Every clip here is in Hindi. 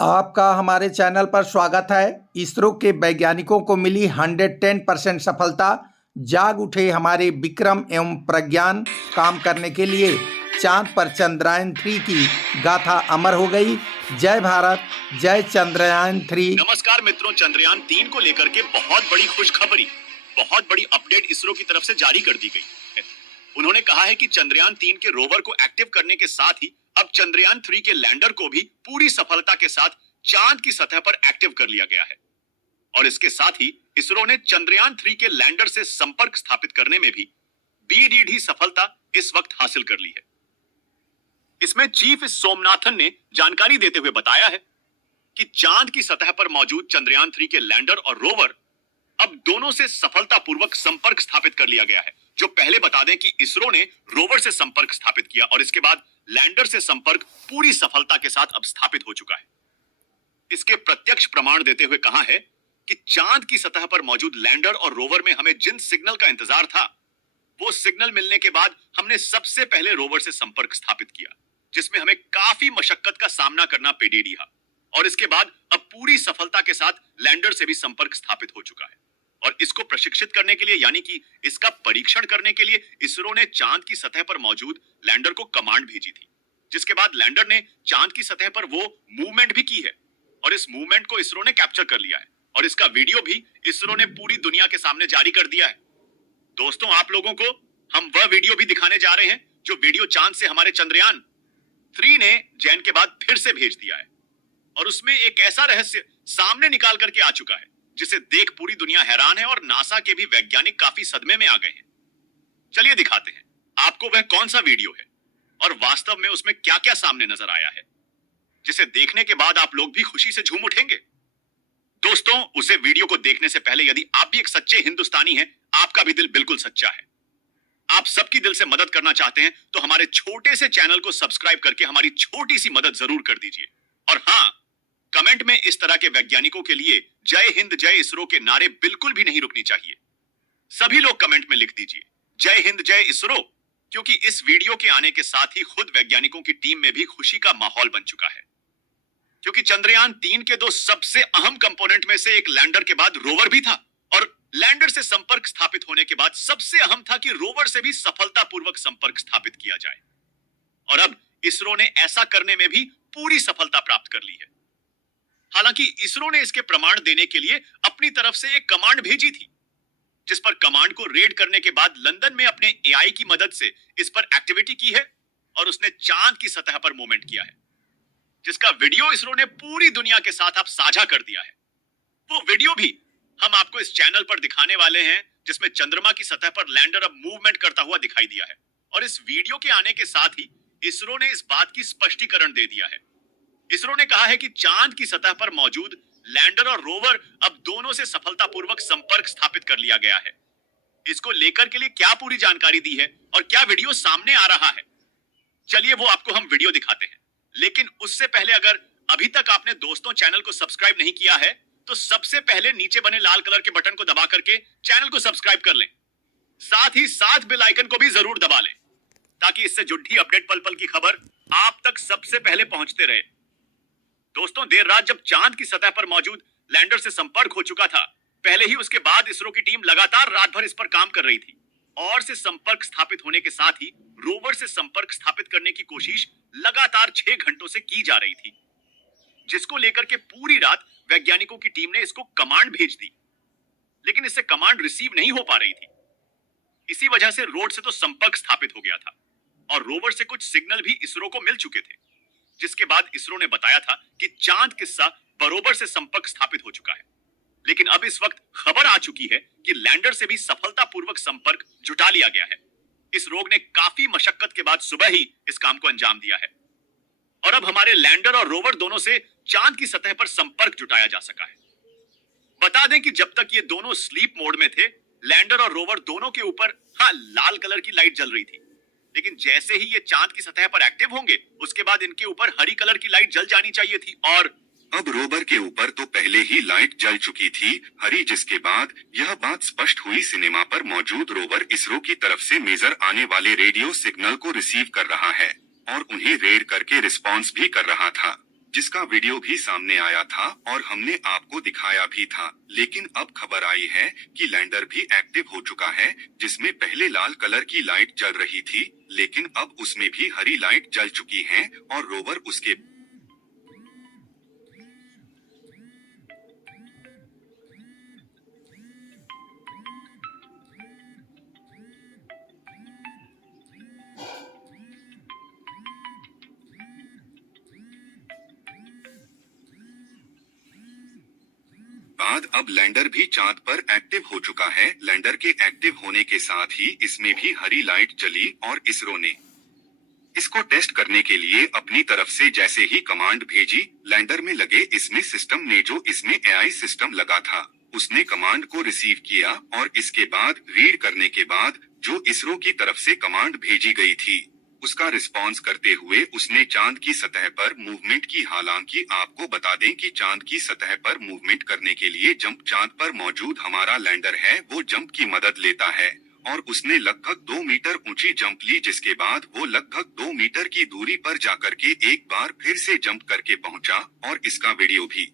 आपका हमारे चैनल पर स्वागत है। इसरो के वैज्ञानिकों को मिली 110% सफलता। जाग उठे हमारे विक्रम एवं प्रज्ञान। काम करने के लिए चांद पर चंद्रयान-3 की गाथा अमर हो गई। जय भारत, जय चंद्रयान-3। नमस्कार मित्रों, चंद्रयान-3 को लेकर के बहुत बड़ी खुशखबरी, बहुत बड़ी अपडेट इसरो की तरफ से जारी कर दी गई है। उन्होंने कहा है कि चंद्रयान-3 के रोवर को एक्टिव करने के साथ ही अब चंद्रयान-3 के लैंडर को भी पूरी सफलता के साथ चांद की सतह पर एक्टिव कर लिया गया है। और इसके साथ ही इसरो ने चंद्रयान-3 के लैंडर से संपर्क स्थापित करने में भी बीडीडी सफलता इस वक्त हासिल कर ली है। इसमें चीफ सोमनाथन ने जानकारी देते हुए बताया है कि चांद की सतह पर मौजूद चंद्रयान-3 के लैंडर और रोवर अब दोनों से सफलतापूर्वक संपर्क स्थापित कर लिया गया है। जो पहले बता दें कि इसरो ने रोवर से संपर्क स्थापित किया और इसके बाद लैंडर से संपर्क पूरी सफलता के साथ अब स्थापित हो चुका है। इसके प्रत्यक्ष प्रमाण देते हुए कहा है कि चांद की सतह पर मौजूद लैंडर और रोवर में हमें जिन सिग्नल का इंतजार था, वो सिग्नल मिलने के बाद हमने सबसे पहले रोवर से संपर्क स्थापित किया, जिसमें हमें काफी मशक्कत का सामना करना पड़ा और इसके बाद अब पूरी सफलता के साथ लैंडर से भी संपर्क स्थापित हो चुका है। और इसको प्रशिक्षित करने के लिए, यानी कि इसका परीक्षण करने के लिए इसरो ने चांद की सतह पर मौजूद लैंडर को कमांड भेजी थी, जिसके बाद लैंडर ने चांद की सतह पर वो मूवमेंट भी की है और इस मूवमेंट को इसरो ने कैप्चर कर लिया है और इसका वीडियो भी इसरो ने पूरी दुनिया के सामने जारी कर दिया है। दोस्तों, आप लोगों को हम वह वीडियो भी दिखाने जा रहे हैं जो वीडियो चांद से हमारे चंद्रयान-3 ने चयन के बाद फिर से भेज दिया है और उसमें एक ऐसा रहस्य सामने निकाल करके आ चुका है जिसे देख पूरी दुनिया हैरान है और नासा के भी वैज्ञानिक काफी सदमे में आ गए हैं। चलिए दिखाते हैं आपको वह कौन सा वीडियो है और वास्तव में उसमें क्या क्या सामने नजर आया है, जिसे देखने के बाद आप लोग भी खुशी से झूम उठेंगे। दोस्तों, उसे वीडियो को देखने से पहले यदि आप भी एक सच्चे हिंदुस्तानी हैं, आपका भी दिल बिल्कुल सच्चा है, आप सबकी दिल से मदद करना चाहते हैं, तो हमारे छोटे से चैनल को सब्सक्राइब करके हमारी छोटी सी मदद जरूर कर दीजिए। और हाँ, कमेंट में इस तरह के वैज्ञानिकों के लिए जय हिंद जय इसरो के नारे बिल्कुल भी नहीं रुकनी चाहिए। सभी लोग कमेंट में लिख दीजिए जय हिंद जय इसरो, क्योंकि इस वीडियो के आने के साथ ही खुद वैज्ञानिकों की टीम में भी खुशी का माहौल बन चुका है, क्योंकि चंद्रयान-3 के दो सबसे अहम कंपोनेंट में से एक लैंडर के बाद रोवर भी था और लैंडर से संपर्क स्थापित होने के बाद सबसे अहम था कि रोवर से भी सफलतापूर्वक संपर्क स्थापित किया जाए। और अब इसरो ने ऐसा करने में भी पूरी सफलता प्राप्त कर ली है। हालांकि इसरो ने इसके प्रमाण देने के लिए अपनी तरफ से एक कमांड भेजी थी, जिस पर कमांड को रेड करने के बाद लंदन में अपने एआई की मदद से इस पर एक्टिविटी की है और उसने चांद की सतह पर मूवमेंट किया है, जिसका वीडियो इसरो ने पूरी दुनिया के साथ अब साझा कर दिया है। वो वीडियो भी हम आपको इस चैनल पर दिखाने वाले हैं, जिसमें चंद्रमा की सतह पर लैंडर अब मूवमेंट करता हुआ दिखाई दिया है। और इस वीडियो के आने के साथ ही इसरो ने इस बात की स्पष्टीकरण दे दिया है। इसरो ने कहा है कि चांद की सतह पर मौजूद लैंडर और रोवर अब दोनों से सफलतापूर्वक संपर्क स्थापित कर लिया गया है। इसको लेकर के लिए क्या पूरी जानकारी दी है और क्या वीडियो सामने आ रहा है, चलिए वो आपको हम वीडियो दिखाते हैं। लेकिन उससे पहले अगर अभी तक आपने दोस्तों चैनल को सब्सक्राइब नहीं किया है, तो सबसे पहले नीचे बने लाल कलर के बटन को दबा करके चैनल को सब्सक्राइब कर लें। साथ ही साथ बेल आइकन को भी जरूर दबा लें, ताकि इससे जुड़ी अपडेट पल पल की खबर आप तक सबसे पहले पहुंचते रहे। दोस्तों, देर रात जब चांद की सतह पर मौजूद लैंडर से संपर्क हो चुका था, पहले ही उसके बाद इसरो की टीम लगातार रात भर इस पर काम कर रही थी और से संपर्क स्थापित होने के साथ ही रोवर से संपर्क स्थापित करने की कोशिश लगातार 6 घंटों से की जा रही थी, जिसको लेकर के पूरी रात वैज्ञानिकों की टीम ने इसको कमांड भेज दी, लेकिन इससे कमांड रिसीव नहीं हो पा रही थी। इसी वजह से रोड से तो संपर्क स्थापित हो गया था और रोवर से कुछ सिग्नल भी इसरो को मिल चुके थे, जिसके बाद इसरो ने बताया था कि चांद किस्सा बरोबर से संपर्क स्थापित हो चुका है। लेकिन अब इस वक्त खबर आ चुकी है कि लैंडर से भी सफलतापूर्वक संपर्क जुटा लिया गया है। इस रोग ने काफी मशक्कत के बाद सुबह ही इस काम को अंजाम दिया है और अब हमारे लैंडर और रोवर दोनों से चांद की सतह पर संपर्क जुटाया जा सका है। बता दें कि जब तक ये दोनों स्लीप मोड में थे, लैंडर और रोवर दोनों के ऊपर लाल कलर की लाइट जल रही थी, लेकिन जैसे ही ये चांद की सतह पर एक्टिव होंगे, उसके बाद इनके ऊपर हरी कलर की लाइट जल जानी चाहिए थी। और अब रोवर के ऊपर तो पहले ही लाइट जल चुकी थी हरी, जिसके बाद यह बात स्पष्ट हुई सिनेमा पर मौजूद रोवर इसरो की तरफ से मेजर आने वाले रेडियो सिग्नल को रिसीव कर रहा है और उन्हें रेड करके रिस्पॉन्स भी कर रहा था। जिसका वीडियो भी सामने आया था और हमने आपको दिखाया भी था। लेकिन अब खबर आई है कि लैंडर भी एक्टिव हो चुका है, जिसमें पहले लाल कलर की लाइट जल रही थी, लेकिन अब उसमें भी हरी लाइट जल चुकी है और रोवर उसके बाद अब लैंडर भी चांद पर एक्टिव हो चुका है। लैंडर के एक्टिव होने के साथ ही इसमें भी हरी लाइट जली और इसरो ने इसको टेस्ट करने के लिए अपनी तरफ से जैसे ही कमांड भेजी, लैंडर में लगे इसमें सिस्टम ने, जो इसमें एआई सिस्टम लगा था, उसने कमांड को रिसीव किया और इसके बाद रीड करने के बाद जो इसरो की तरफ से कमांड भेजी गई थी उसका रिस्पॉन्स करते हुए उसने चांद की सतह पर मूवमेंट की। हालांकि आपको बता दें कि चांद की सतह पर मूवमेंट करने के लिए जंप, चांद पर मौजूद हमारा लैंडर है वो जंप की मदद लेता है और उसने लगभग 2 मीटर ऊंची जंप ली, जिसके बाद वो लगभग 2 मीटर की दूरी पर जाकर के एक बार फिर से जंप करके पहुंचा और इसका वीडियो भी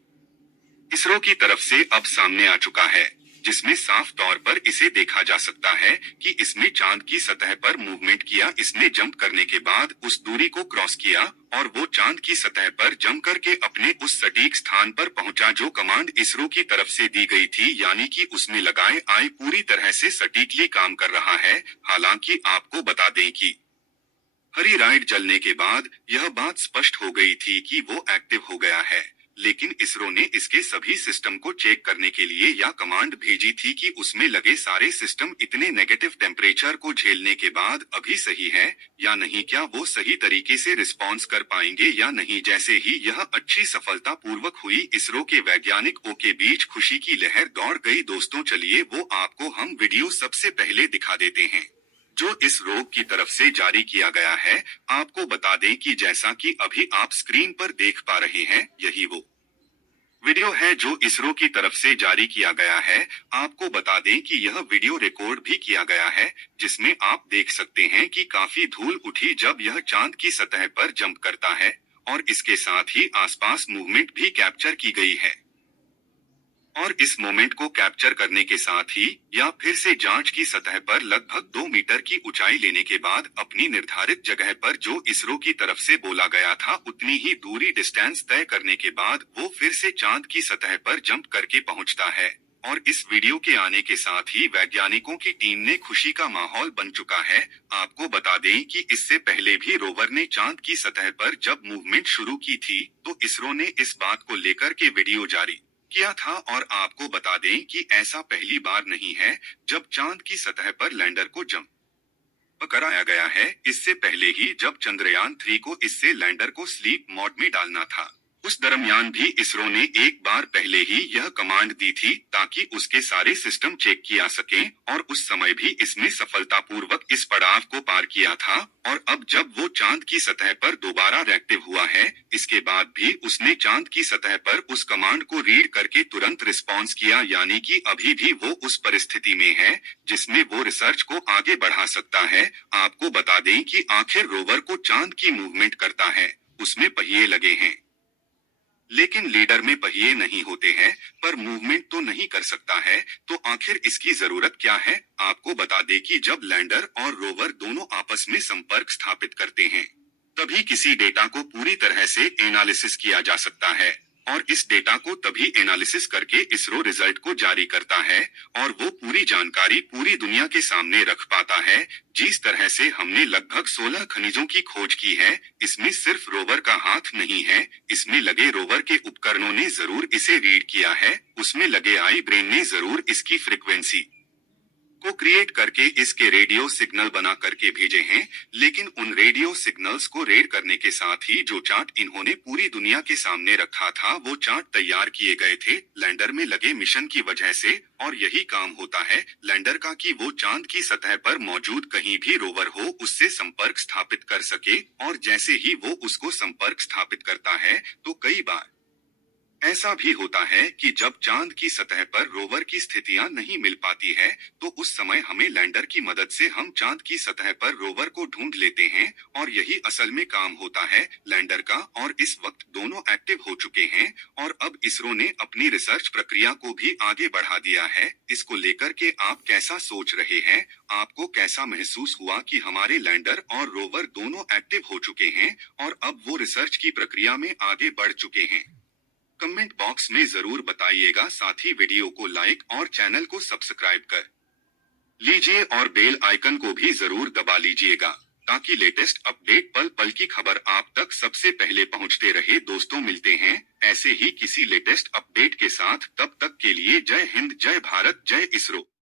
इसरो की तरफ से अब सामने आ चुका है, जिसमें साफ तौर पर इसे देखा जा सकता है कि इसने चांद की सतह पर मूवमेंट किया। इसने जंप करने के बाद उस दूरी को क्रॉस किया और वो चांद की सतह पर जंप करके अपने उस सटीक स्थान पर पहुंचा जो कमांड इसरो की तरफ से दी गई थी, यानी कि उसमें लगाए आई पूरी तरह से सटीकली काम कर रहा है। हालांकि आपको बता दें कि हरी लाइट जलने के बाद यह बात स्पष्ट हो गई थी कि वो एक्टिव हो गया है, लेकिन इसरो ने इसके सभी सिस्टम को चेक करने के लिए यह कमांड भेजी थी कि उसमें लगे सारे सिस्टम इतने नेगेटिव टेम्परेचर को झेलने के बाद अभी सही है या नहीं, क्या वो सही तरीके से रिस्पॉन्स कर पाएंगे या नहीं। जैसे ही यह अच्छी सफलता पूर्वक हुई, इसरो के वैज्ञानिकों के बीच खुशी की लहर दौड़ गई। दोस्तों चलिए वो आपको हम वीडियो सबसे पहले दिखा देते हैं जो इस रोग की तरफ से जारी किया गया है। आपको बता दें कि जैसा कि अभी आप स्क्रीन पर देख पा रहे हैं, यही वो वीडियो है जो इसरो की तरफ से जारी किया गया है। आपको बता दें कि यह वीडियो रिकॉर्ड भी किया गया है, जिसमें आप देख सकते हैं कि काफी धूल उठी जब यह चांद की सतह पर जंप करता है और इसके साथ ही आसपास मूवमेंट भी कैप्चर की गई है। और इस मोमेंट को कैप्चर करने के साथ ही या फिर से जांच की सतह पर लगभग 2 मीटर की ऊंचाई लेने के बाद अपनी निर्धारित जगह पर जो इसरो की तरफ से बोला गया था उतनी ही दूरी डिस्टेंस तय करने के बाद वो फिर से चांद की सतह पर जंप करके पहुंचता है। और इस वीडियो के आने के साथ ही वैज्ञानिकों की टीम ने खुशी का माहौल बन चुका है। आपको बता दें कि इससे पहले भी रोवर ने चांद की सतह पर जब मूवमेंट शुरू की थी तो इसरो ने इस बात को लेकर के वीडियो जारी किया था और आपको बता दें कि ऐसा पहली बार नहीं है जब चांद की सतह पर लैंडर को जंप कराया गया है। इससे पहले ही जब चंद्रयान 3 को इससे लैंडर को स्लीप मोड में डालना था, उस दरमियान भी इसरो ने एक बार पहले ही यह कमांड दी थी ताकि उसके सारे सिस्टम चेक किया सकें और उस समय भी इसने सफलतापूर्वक इस पड़ाव को पार किया था। और अब जब वो चांद की सतह पर दोबारा एक्टिव हुआ है, इसके बाद भी उसने चांद की सतह पर उस कमांड को रीड करके तुरंत रिस्पॉन्स किया, यानी कि अभी भी वो उस परिस्थिति में है जिसमें वो रिसर्च को आगे बढ़ा सकता है। आपको बता दें कि आखिर रोवर को चांद की मूवमेंट करता है, उसमें पहिए लगे हैं, लेकिन लीडर में पहिए नहीं होते हैं, पर मूवमेंट तो नहीं कर सकता है, तो आखिर इसकी जरूरत क्या है। आपको बता दें कि जब लैंडर और रोवर दोनों आपस में संपर्क स्थापित करते हैं तभी किसी डेटा को पूरी तरह से एनालिसिस किया जा सकता है और इस डेटा को तभी एनालिसिस करके इसरो रिजल्ट को जारी करता है और वो पूरी जानकारी पूरी दुनिया के सामने रख पाता है। जिस तरह से हमने लगभग 16 खनिजों की खोज की है, इसमें सिर्फ रोवर का हाथ नहीं है, इसमें लगे रोवर के उपकरणों ने जरूर इसे रीड किया है, उसमें लगे आई ब्रेन ने जरूर इसकी फ्रिक्वेंसी को क्रिएट करके इसके रेडियो सिग्नल बना करके भेजे हैं। लेकिन उन रेडियो सिग्नल्स को रीड करने के साथ ही जो चार्ट इन्होंने पूरी दुनिया के सामने रखा था वो चार्ट तैयार किए गए थे लैंडर में लगे मिशन की वजह से। और यही काम होता है लैंडर का कि वो चांद की सतह पर मौजूद कहीं भी रोवर हो उससे संपर्क स्थापित कर सके और जैसे ही वो उसको संपर्क स्थापित करता है तो कई बार ऐसा भी होता है कि जब चांद की सतह पर रोवर की स्थितियां नहीं मिल पाती है, तो उस समय हमें लैंडर की मदद से हम चांद की सतह पर रोवर को ढूंढ लेते हैं और यही असल में काम होता है लैंडर का। और इस वक्त दोनों एक्टिव हो चुके हैं और अब इसरो ने अपनी रिसर्च प्रक्रिया को भी आगे बढ़ा दिया है। इसको लेकर के आप कैसा सोच रहे हैं? आपको कैसा महसूस हुआ कि हमारे लैंडर और रोवर दोनों एक्टिव हो चुके हैं और अब वो रिसर्च की प्रक्रिया में आगे बढ़ चुके हैं? कमेंट बॉक्स में जरूर बताइएगा। साथ ही वीडियो को लाइक और चैनल को सब्सक्राइब कर लीजिए और बेल आइकन को भी जरूर दबा लीजिएगा ताकि लेटेस्ट अपडेट पल पल की खबर आप तक सबसे पहले पहुंचते रहे। दोस्तों, मिलते हैं ऐसे ही किसी लेटेस्ट अपडेट के साथ। तब तक के लिए जय हिंद, जय भारत, जय इसरो।